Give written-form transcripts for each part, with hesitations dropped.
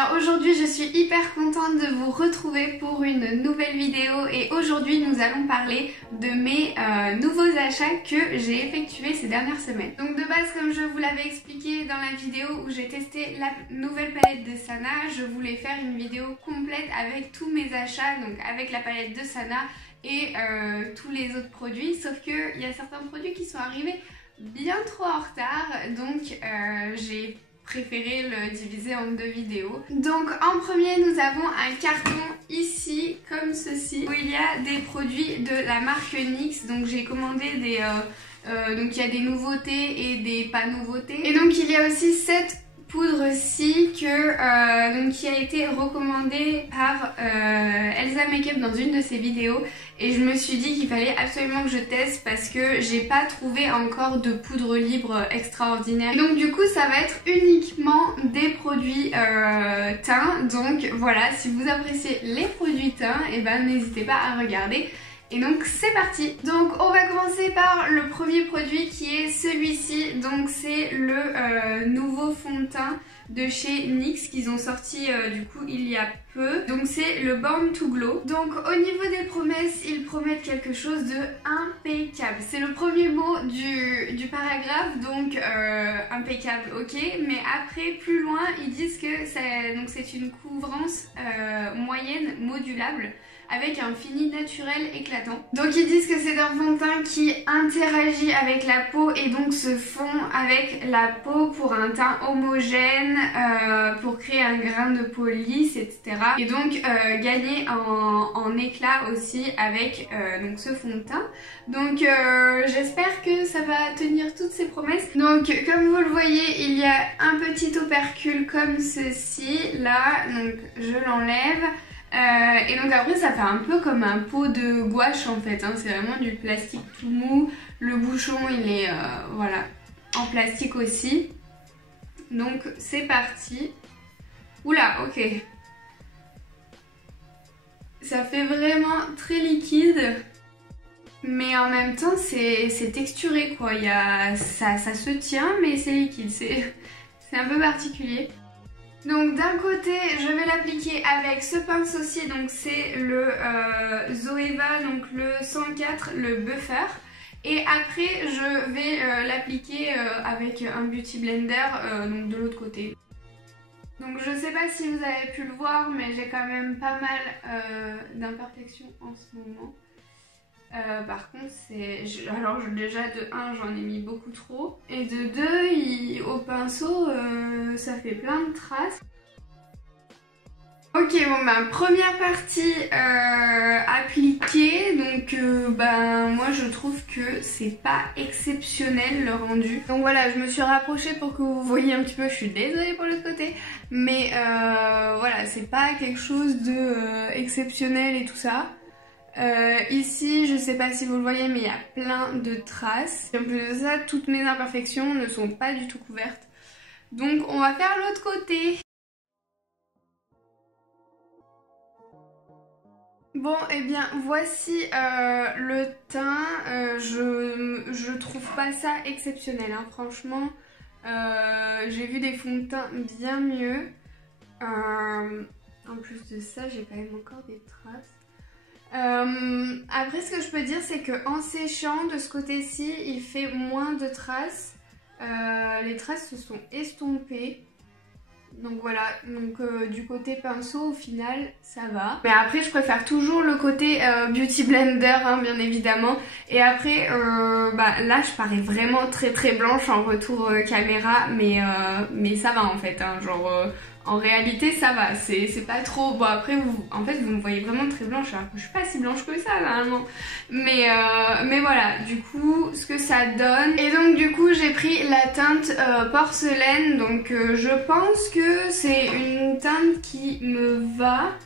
Alors aujourd'hui je suis hyper contente de vous retrouver pour une nouvelle vidéo et aujourd'hui nous allons parler de mes nouveaux achats que j'ai effectués ces dernières semaines. Donc de base, comme je vous l'avais expliqué dans la vidéo où j'ai testé la nouvelle palette de Sana, je voulais faire une vidéo complète avec tous mes achats, donc avec la palette de Sana et tous les autres produits, sauf qu'il y a certains produits qui sont arrivés bien trop en retard, donc j'ai préféré le diviser en deux vidéos. Donc en premier nous avons un carton ici comme ceci où il y a des produits de la marque NYX. Donc j'ai commandé des donc il y a des nouveautés et des pas nouveautés, et donc il y a aussi cette poudre-ci qui a été recommandée par Elsa Makeup dans une de ses vidéos, et je me suis dit qu'il fallait absolument que je teste parce que j'ai pas trouvé encore de poudre libre extraordinaire. Donc du coup ça va être uniquement des produits teint. Donc voilà, si vous appréciez les produits teint, et ben n'hésitez pas à regarder. Et donc c'est parti. Donc on va commencer par le premier produit qui est celui-ci. Donc c'est le nouveau fond de teint de chez NYX qu'ils ont sorti du coup il y a peu. Donc c'est le Born to Glow. Donc au niveau des promesses, ils promettent quelque chose de impeccable. C'est le premier mot du paragraphe, donc impeccable, ok. Mais après plus loin ils disent que c'est une couvrance moyenne modulable avec un fini naturel éclatant. Donc ils disent que c'est un fond de teint qui interagit avec la peau et donc se fond avec la peau pour un teint homogène, pour créer un grain de peau lisse, etc. Et donc gagner en éclat aussi avec donc ce fond de teint. Donc j'espère que ça va tenir toutes ces promesses. Donc comme vous le voyez, il y a un petit opercule comme ceci là, donc je l'enlève. Et donc après ça fait un peu comme un pot de gouache en fait, hein. C'est vraiment du plastique tout mou. Le bouchon il est voilà, en plastique aussi. Donc c'est parti. Oula, ok. Ça fait vraiment très liquide, mais en même temps c'est texturé quoi. Ça se tient mais c'est liquide, c'est un peu particulier. Donc d'un côté je vais l'appliquer avec ce pinceau-ci, donc c'est le Zoeva, donc le 104, le buffer. Et après je vais l'appliquer avec un beauty blender donc de l'autre côté. Donc je sais pas si vous avez pu le voir, mais j'ai quand même pas mal d'imperfections en ce moment. Par contre déjà de 1 j'en ai mis beaucoup trop, et de 2 au pinceau ça fait plein de traces. Ok, bon bah première partie appliquée, donc moi je trouve que c'est pas exceptionnel le rendu. Donc voilà, je me suis rapprochée pour que vous voyez un petit peu, je suis désolée pour l'autre côté, mais voilà, c'est pas quelque chose de exceptionnel et tout ça. Ici je sais pas si vous le voyez, mais il y a plein de traces. Et en plus de ça, toutes mes imperfections ne sont pas du tout couvertes. Donc on va faire l'autre côté. Bon, et bien voici le teint. Je trouve pas ça exceptionnel, hein. Franchement j'ai vu des fonds de teint bien mieux. En plus de ça, j'ai quand même encore des traces. Après ce que je peux dire, c'est que en séchant de ce côté-ci il fait moins de traces. Les traces se sont estompées. Donc voilà, donc du côté pinceau au final ça va. Mais après je préfère toujours le côté beauty blender, hein, bien évidemment. Et après là je parais vraiment très très blanche en retour caméra, mais ça va en fait, hein, genre en réalité ça va, c'est pas trop... Bon après vous me voyez vraiment très blanche, alors que je suis pas si blanche que ça normalement. Mais voilà, du coup ce que ça donne. Et donc du coup j'ai pris la teinte porcelaine, donc je pense que c'est une teinte qui me va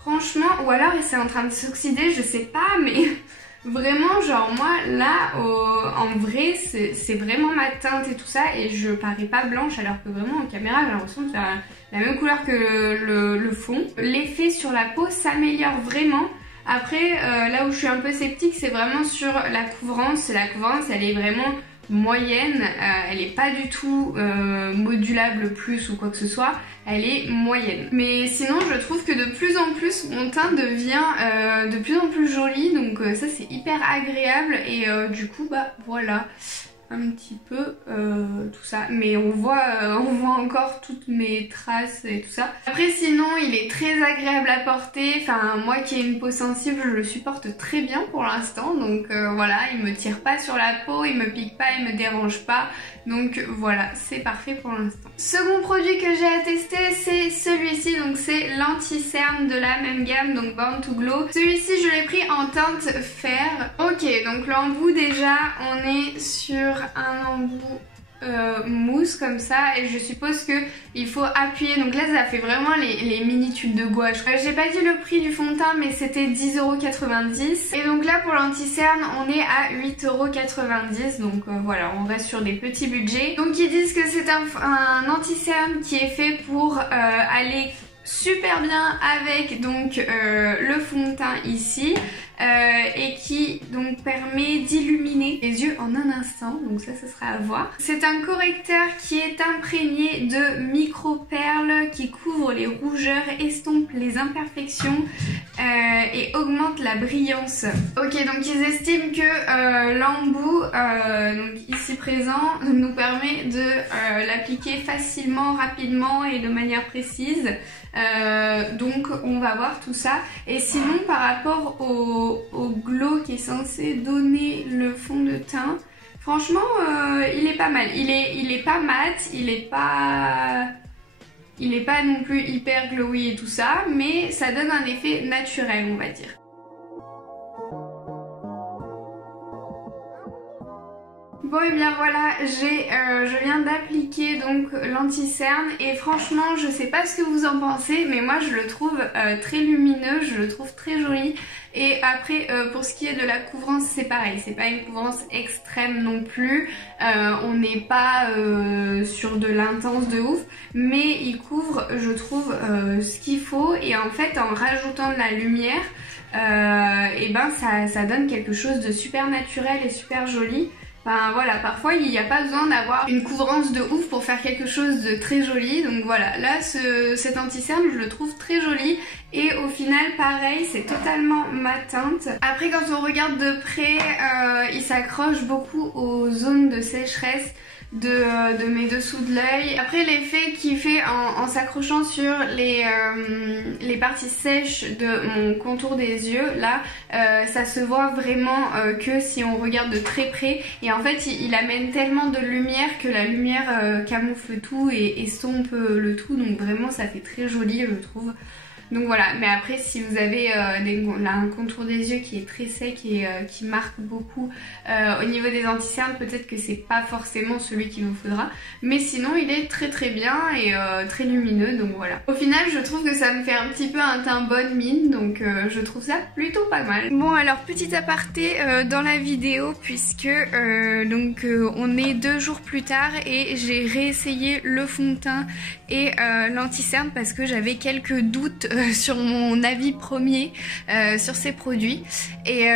franchement, ou alors c'est en train de s'oxyder, je sais pas, mais... Vraiment genre moi là en vrai c'est vraiment ma teinte et tout ça, et je parais pas blanche, alors que vraiment en caméra j'ai l'impression que c'est la même couleur que le fond. L'effet sur la peau s'améliore vraiment. Après là où je suis un peu sceptique, c'est vraiment sur la couvrance. La couvrance elle est vraiment moyenne, elle est pas du tout modulable plus ou quoi que ce soit, elle est moyenne. Mais sinon je trouve que de plus en plus mon teint devient de plus en plus joli, donc ça c'est hyper agréable et du coup bah voilà un petit peu tout ça, mais on voit encore toutes mes traces et tout ça. Après sinon il est très agréable à porter, enfin moi qui ai une peau sensible je le supporte très bien pour l'instant, donc voilà, il me tire pas sur la peau, il me pique pas, il me dérange pas, donc voilà, c'est parfait pour l'instant. Second produit que j'ai à tester, c'est celui-ci, donc c'est l'anti-cerne de la même gamme, donc Born to Glow. Celui-ci je l'ai pris en teinte fer. Ok, donc l'embout déjà, on est sur un embout mousse comme ça, et je suppose que il faut appuyer, donc là ça fait vraiment les mini tubes de gouache. J'ai pas dit le prix du fond de teint mais c'était 10,90 €, et donc là pour l'anti-cerne on est à 8,90 €, donc voilà, on reste sur des petits budgets. Donc ils disent que c'est un anti-cerne qui est fait pour aller super bien avec donc le fond de teint ici et qui donc permet d'illuminer les yeux en un instant, donc ça sera à voir. C'est un correcteur qui est imprégné de micro-perles qui couvre les rougeurs, estompe les imperfections et augmente la brillance. Ok, donc ils estiment que l'embout donc ici présent nous permet de l'appliquer facilement, rapidement et de manière précise. Donc on va voir tout ça. Et sinon par rapport au glow qui est censé donner le fond de teint, franchement il est pas mal. Il est pas mat, il est pas non plus hyper glowy et tout ça, mais ça donne un effet naturel on va dire. Bon et bien voilà, je viens d'appliquer donc l'anti-cerne et franchement je sais pas ce que vous en pensez, mais moi je le trouve très lumineux, je le trouve très joli. Et après pour ce qui est de la couvrance c'est pareil, c'est pas une couvrance extrême non plus, on n'est pas sur de l'intense de ouf, mais il couvre je trouve ce qu'il faut, et en fait en rajoutant de la lumière et ben ça donne quelque chose de super naturel et super joli. Enfin voilà, parfois il n'y a pas besoin d'avoir une couvrance de ouf pour faire quelque chose de très joli, donc voilà, là cet anti-cerne je le trouve très joli et au final pareil c'est totalement ma teinte. Après quand on regarde de près il s'accroche beaucoup aux zones de sécheresse de mes dessous de l'œil. Après l'effet qu'il fait en s'accrochant sur les parties sèches de mon contour des yeux là, ça se voit vraiment que si on regarde de très près, et en fait il amène tellement de lumière que la lumière camoufle tout et estompe le tout, donc vraiment ça fait très joli je trouve. Donc voilà, mais après si vous avez un contour des yeux qui est très sec et qui marque beaucoup au niveau des anti-cernes, peut-être que c'est pas forcément celui qu'il vous faudra, mais sinon il est très très bien et très lumineux, donc voilà. Au final je trouve que ça me fait un petit peu un teint bonne mine, donc je trouve ça plutôt pas mal. Bon alors petit aparté dans la vidéo, puisque donc on est 2 jours plus tard et j'ai réessayé le fond de teint et l'anti-cerne parce que j'avais quelques doutes sur mon avis premier sur ces produits, et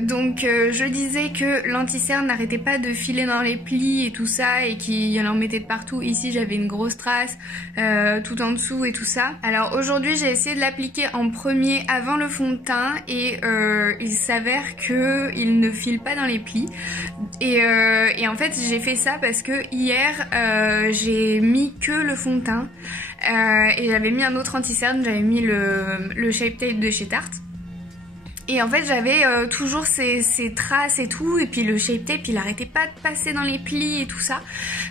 donc je disais que l'anti-cerne n'arrêtait pas de filer dans les plis et tout ça et qu'il en mettait de partout. Ici j'avais une grosse trace tout en dessous et tout ça. Alors aujourd'hui j'ai essayé de l'appliquer en premier avant le fond de teint et il s'avère que il ne file pas dans les plis, et en fait j'ai fait ça parce que hier j'ai mis que le fond de teint et j'avais mis un autre anti-cerne, j'avais mis le Shape Tape de chez Tarte. Et en fait j'avais toujours ces traces et tout, et puis le Shape Tape il arrêtait pas de passer dans les plis et tout ça.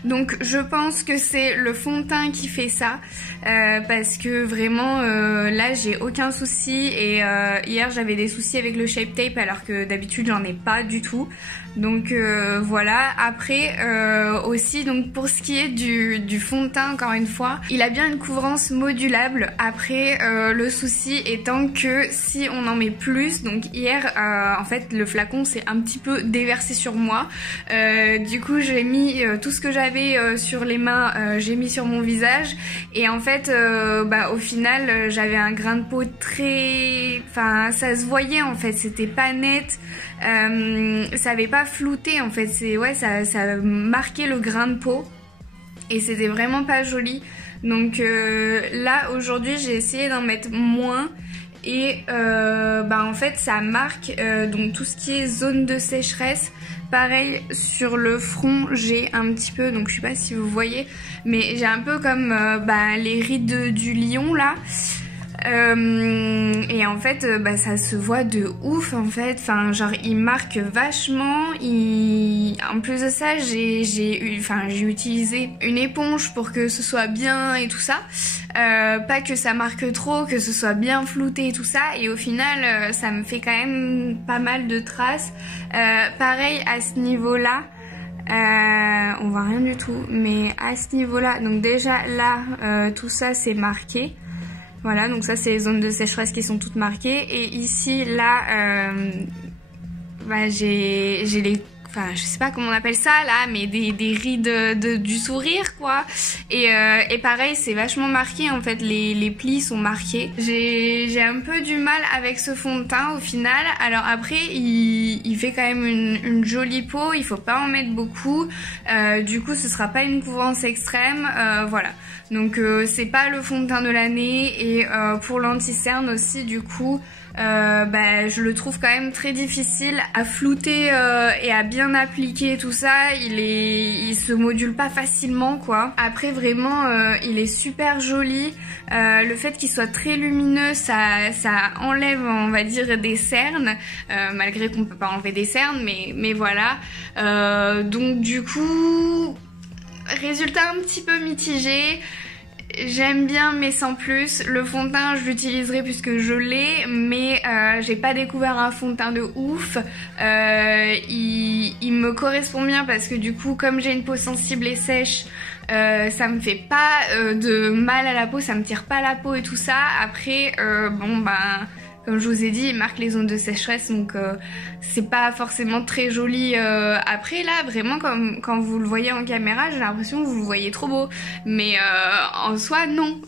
Donc je pense que c'est le fond de teint qui fait ça, parce que vraiment là j'ai aucun souci, et hier j'avais des soucis avec le Shape Tape alors que d'habitude j'en ai pas du tout. Donc voilà. Après aussi donc pour ce qui est du fond de teint, encore une fois il a bien une couvrance modulable. Après le souci étant que si on en met plus Donc hier en fait le flacon s'est un petit peu déversé sur moi. Du coup j'ai mis tout ce que j'avais sur les mains, j'ai mis sur mon visage. Et en fait au final j'avais un grain de peau très... Enfin ça se voyait en fait, c'était pas net. Ça avait pas flouté en fait, ça marquait le grain de peau. Et c'était vraiment pas joli. Donc là aujourd'hui j'ai essayé d'en mettre moins. Et en fait ça marque donc tout ce qui est zone de sécheresse. Pareil sur le front j'ai un petit peu, donc je sais pas si vous voyez, mais j'ai un peu comme les rides du lion là. Et en fait ça se voit de ouf en fait, enfin genre il marque vachement. En plus de ça j'ai utilisé une éponge pour que ce soit bien et tout ça, pas que ça marque trop, que ce soit bien flouté et tout ça. Et au final ça me fait quand même pas mal de traces. Pareil à ce niveau là, on voit rien du tout, mais à ce niveau là, donc déjà là tout ça c'est marqué. Voilà, donc ça c'est les zones de sécheresse qui sont toutes marquées. Et ici, là, j'ai les... Enfin, je sais pas comment on appelle ça là, mais des rides du sourire quoi. Et pareil, c'est vachement marqué en fait, les plis sont marqués. J'ai un peu du mal avec ce fond de teint au final. Alors après, il fait quand même une jolie peau, il faut pas en mettre beaucoup. Du coup, ce sera pas une couvrance extrême, voilà. Donc c'est pas le fond de teint de l'année. Et pour l'anti-cerne aussi, du coup... je le trouve quand même très difficile à flouter et à bien appliquer tout ça. Il se module pas facilement quoi. Après vraiment il est super joli. Le fait qu'il soit très lumineux ça enlève on va dire des cernes, malgré qu'on peut pas enlever des cernes, mais voilà. Donc du coup résultat un petit peu mitigé. J'aime bien mais sans plus. Le fond de teint je l'utiliserai puisque je l'ai, mais j'ai pas découvert un fond de teint de ouf. Il me correspond bien parce que du coup comme j'ai une peau sensible et sèche, ça me fait pas de mal à la peau, ça me tire pas la peau et tout ça. Après comme je vous ai dit, il marque les zones de sécheresse, donc c'est pas forcément très joli. Après là, vraiment, quand vous le voyez en caméra, j'ai l'impression que vous le voyez trop beau. Mais en soi, non.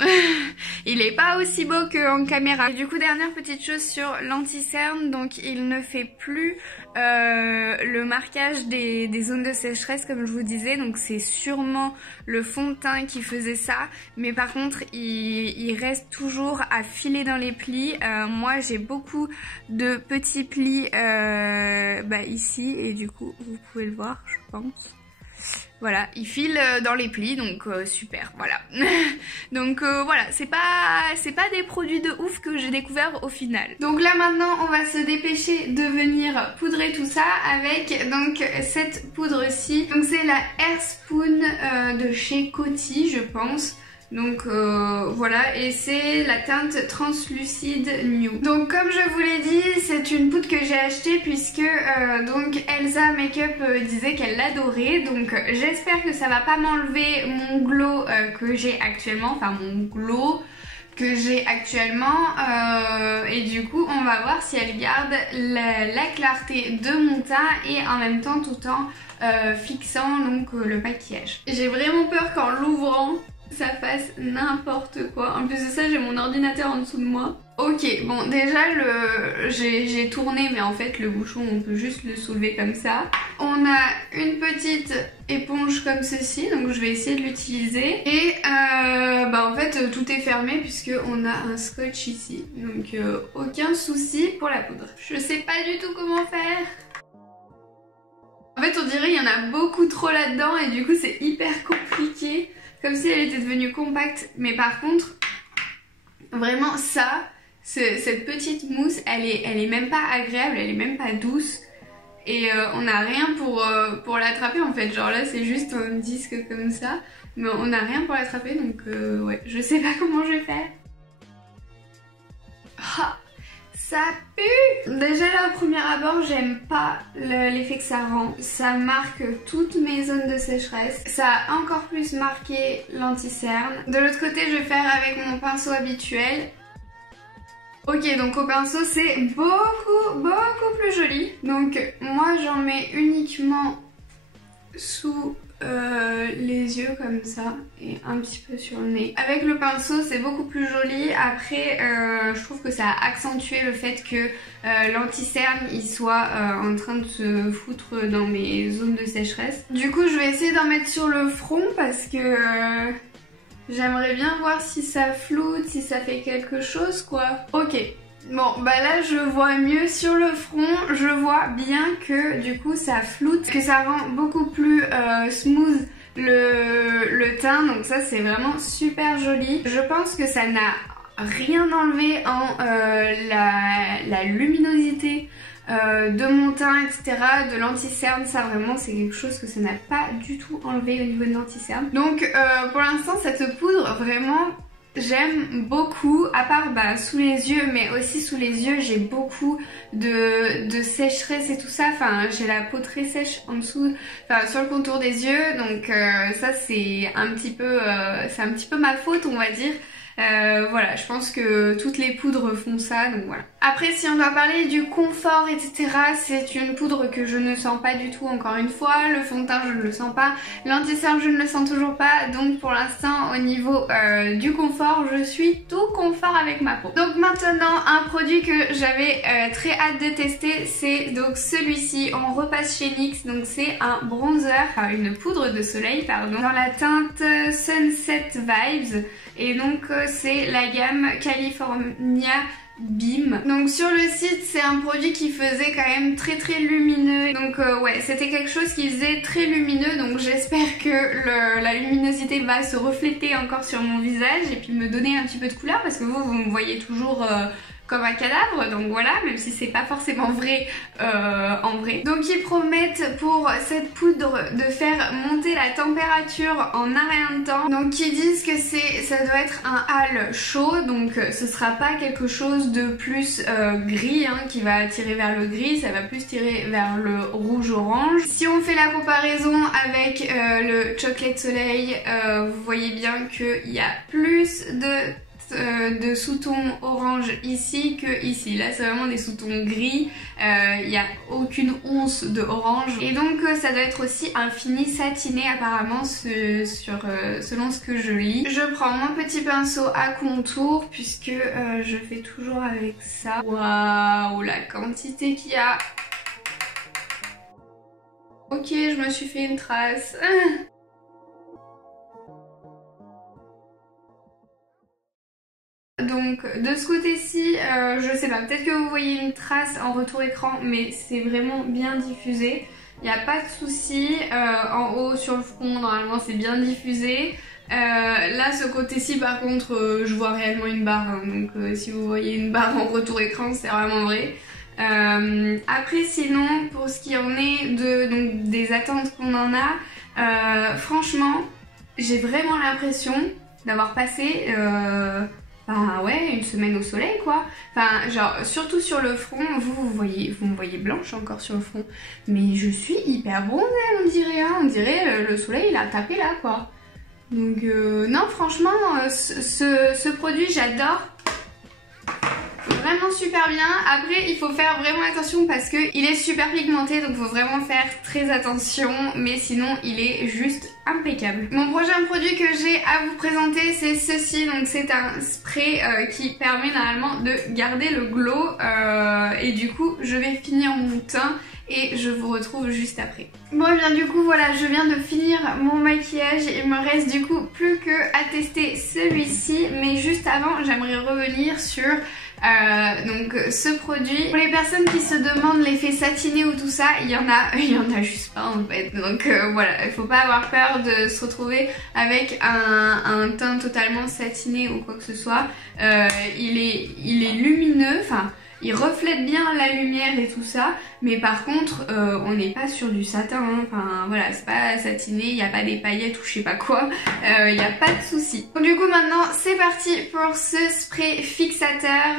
Il est pas aussi beau qu'en caméra. Et du coup, dernière petite chose sur l'anti-cerne, donc il ne fait plus le marquage des zones de sécheresse comme je vous disais. Donc c'est sûrement le fond de teint qui faisait ça. Mais par contre, il reste toujours à filer dans les plis. Moi, j'ai beaucoup de petits plis ici et du coup vous pouvez le voir je pense. Voilà, il file dans les plis, donc super, voilà. Donc voilà, c'est pas des produits de ouf que j'ai découvert au final. Donc là maintenant, on va se dépêcher de venir poudrer tout ça avec donc cette poudre-ci. Donc c'est la Air Spoon de chez Coty, je pense. Donc voilà, et c'est la teinte translucide Nude. Donc comme je vous l'ai dit, c'est une poudre que j'ai achetée puisque donc Elsa Makeup disait qu'elle l'adorait. Donc j'espère que ça va pas m'enlever mon glow que j'ai actuellement, enfin mon glow que j'ai actuellement, et du coup on va voir si elle garde la clarté de mon teint et en même temps tout en fixant donc le maquillage. J'ai vraiment peur qu'en l'ouvrant ça fasse n'importe quoi. En plus de ça, j'ai mon ordinateur en dessous de moi. Ok, bon déjà j'ai tourné, mais en fait le bouchon on peut juste le soulever comme ça. On a une petite éponge comme ceci, donc je vais essayer de l'utiliser. Et en fait tout est fermé puisque on a un scotch ici, donc aucun souci pour la poudre. Je sais pas du tout comment faire. En fait on dirait il y en a beaucoup trop là-dedans et du coup c'est hyper compliqué. Comme si elle était devenue compacte, mais par contre, vraiment ça, cette petite mousse, elle est même pas agréable, elle est même pas douce. Et on n'a rien pour l'attraper en fait, genre là c'est juste un disque comme ça, mais on n'a rien pour l'attraper, donc ouais, je sais pas comment je vais faire. Ah, ça pue! Déjà là au premier abord, j'aime pas l'effet que ça rend. Ça marque toutes mes zones de sécheresse. Ça a encore plus marqué l'anti-cerne. De l'autre côté, je vais faire avec mon pinceau habituel. Ok, donc au pinceau c'est beaucoup plus joli. Donc moi j'en mets uniquement sous les yeux comme ça et un petit peu sur le nez. Avec le pinceau c'est beaucoup plus joli. Après je trouve que ça a accentué le fait que l'anti-cerne il soit en train de se foutre dans mes zones de sécheresse. Du coup je vais essayer d'en mettre sur le front parce que j'aimerais bien voir si ça floute, si ça fait quelque chose quoi. Ok. Bon bah là je vois mieux sur le front, je vois bien que du coup ça floute, que ça rend beaucoup plus smooth le teint, donc ça c'est vraiment super joli. Je pense que ça n'a rien enlevé en la luminosité de mon teint, etc. De l'anti-cerne, ça vraiment c'est quelque chose que ça n'a pas du tout enlevé au niveau de l'anti-cerne. Donc pour l'instant cette poudre vraiment j'aime beaucoup, à part bah, sous les yeux, mais aussi sous les yeux j'ai beaucoup de sécheresse et tout ça, enfin j'ai la peau très sèche en dessous, enfin sur le contour des yeux, donc ça c'est un petit peu ma faute on va dire. Voilà, je pense que toutes les poudres font ça, donc voilà. Après si on doit parler du confort etc, c'est une poudre que je ne sens pas du tout encore une fois. Le fond de teint je ne le sens pas, l'anti-cerne je ne le sens toujours pas, donc pour l'instant au niveau du confort je suis tout confort avec ma peau. Donc maintenant un produit que j'avais très hâte de tester, c'est donc celui-ci. On repasse chez NYX, donc c'est un bronzer, enfin une poudre de soleil pardon, dans la teinte Sunset Vibes, et donc c'est la gamme California Beam. Donc sur le site c'est un produit qui faisait quand même très lumineux, donc ouais c'était quelque chose qui faisait très lumineux, donc j'espère que la luminosité va se refléter encore sur mon visage et puis me donner un petit peu de couleur, parce que vous me voyez toujours comme un cadavre, donc voilà, même si c'est pas forcément vrai en vrai. Donc ils promettent pour cette poudre de faire monter la température en un rien de temps. Donc ils disent que ça doit être un hâle chaud, donc ce sera pas quelque chose de plus gris hein, qui va tirer vers le gris, ça va plus tirer vers le rouge-orange. Si on fait la comparaison avec le Chocolate Soleil, vous voyez bien qu'il y a plus de sous-tons orange ici que ici. Là c'est vraiment des sous-tons gris, il n'y a aucune once de orange, et donc ça doit être aussi un fini satiné apparemment selon ce que je lis. Je prends mon petit pinceau à contour puisque je fais toujours avec ça. Waouh, la quantité qu'il y a. Ok, je me suis fait une trace. Donc de ce côté-ci, je sais pas, peut-être que vous voyez une trace en retour écran, mais c'est vraiment bien diffusé. Il n'y a pas de souci. En haut sur le front, normalement c'est bien diffusé. Là ce côté-ci par contre, je vois réellement une barre, hein, donc si vous voyez une barre en retour écran, c'est vraiment vrai. Après sinon, pour ce qui en est donc, des attentes qu'on en a, franchement, j'ai vraiment l'impression d'avoir passé... Enfin ouais, une semaine au soleil quoi. Enfin genre surtout sur le front, vous me voyez blanche encore sur le front, mais je suis hyper bronzée on dirait, hein. On dirait le soleil il a tapé là quoi. Donc non franchement ce produit j'adore. Vraiment super bien. Après il faut faire vraiment attention parce que il est super pigmenté, donc il faut vraiment faire très attention, mais sinon il est juste impeccable. Mon prochain produit que j'ai à vous présenter c'est ceci, donc c'est un spray qui permet normalement de garder le glow et du coup je vais finir mon teint et je vous retrouve juste après. Bon et bien du coup voilà, je viens de finir mon maquillage, il me reste du coup plus que à tester celui-ci, mais juste avant j'aimerais revenir sur donc ce produit. Pour les personnes qui se demandent l'effet satiné ou tout ça, il y en a juste pas en fait, donc voilà, il faut pas avoir peur de se retrouver avec un teint totalement satiné ou quoi que ce soit. Il est lumineux, enfin il reflète bien la lumière et tout ça, mais par contre on n'est pas sur du satin, hein. Enfin voilà, c'est pas satiné, il n'y a pas des paillettes ou je sais pas quoi, il n'y a pas de souci. Donc du coup maintenant c'est parti pour ce spray fixateur,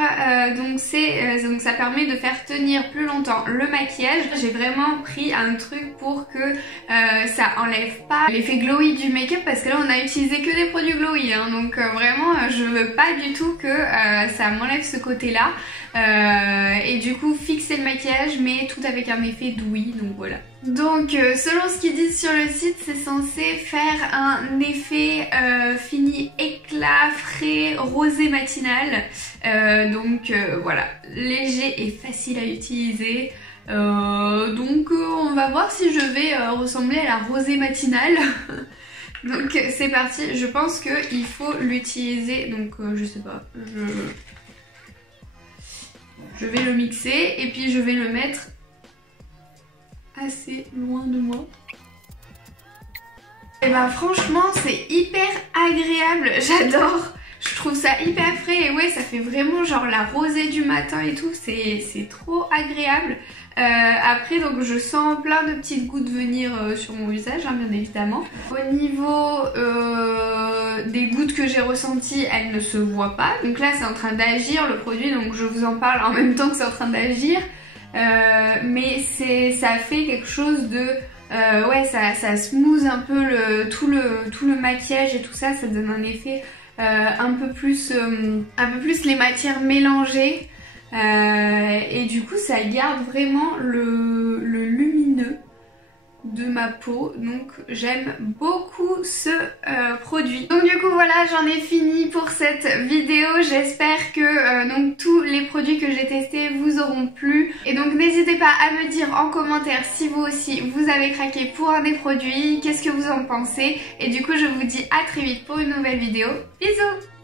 donc ça permet de faire tenir plus longtemps le maquillage. J'ai vraiment pris un truc pour que ça enlève pas l'effet glowy du make-up, parce que là on a utilisé que des produits glowy, hein, donc vraiment je veux pas du tout que ça m'enlève ce côté là. Et du coup fixer le maquillage mais tout avec un effet d'ouïe, donc voilà. Donc selon ce qu'ils disent sur le site, c'est censé faire un effet fini éclat, frais, rosé matinal, donc voilà, léger et facile à utiliser. Donc on va voir si je vais ressembler à la rosée matinale. Donc c'est parti, je pense qu'il faut l'utiliser, donc je sais pas, je vais le mixer et puis je vais le mettre assez loin de moi. Et bah franchement c'est hyper agréable, j'adore, je trouve ça hyper frais et ouais ça fait vraiment genre la rosée du matin et tout, c'est trop agréable. Après donc je sens plein de petites gouttes venir sur mon visage, hein, bien évidemment. Au niveau des gouttes que j'ai ressenties, elles ne se voient pas. Donc là c'est en train d'agir le produit, donc je vous en parle en même temps que c'est en train d'agir. Mais ça fait quelque chose de... ouais ça smooth un peu tout le maquillage et tout ça, ça donne un effet un peu plus les matières mélangées. Et du coup ça garde vraiment le lumineux de ma peau, donc j'aime beaucoup ce produit. Donc du coup voilà, j'en ai fini pour cette vidéo. J'espère que donc tous les produits que j'ai testés vous auront plu, et donc n'hésitez pas à me dire en commentaire si vous aussi vous avez craqué pour un des produits, qu'est-ce que vous en pensez, et du coup je vous dis à très vite pour une nouvelle vidéo. Bisous.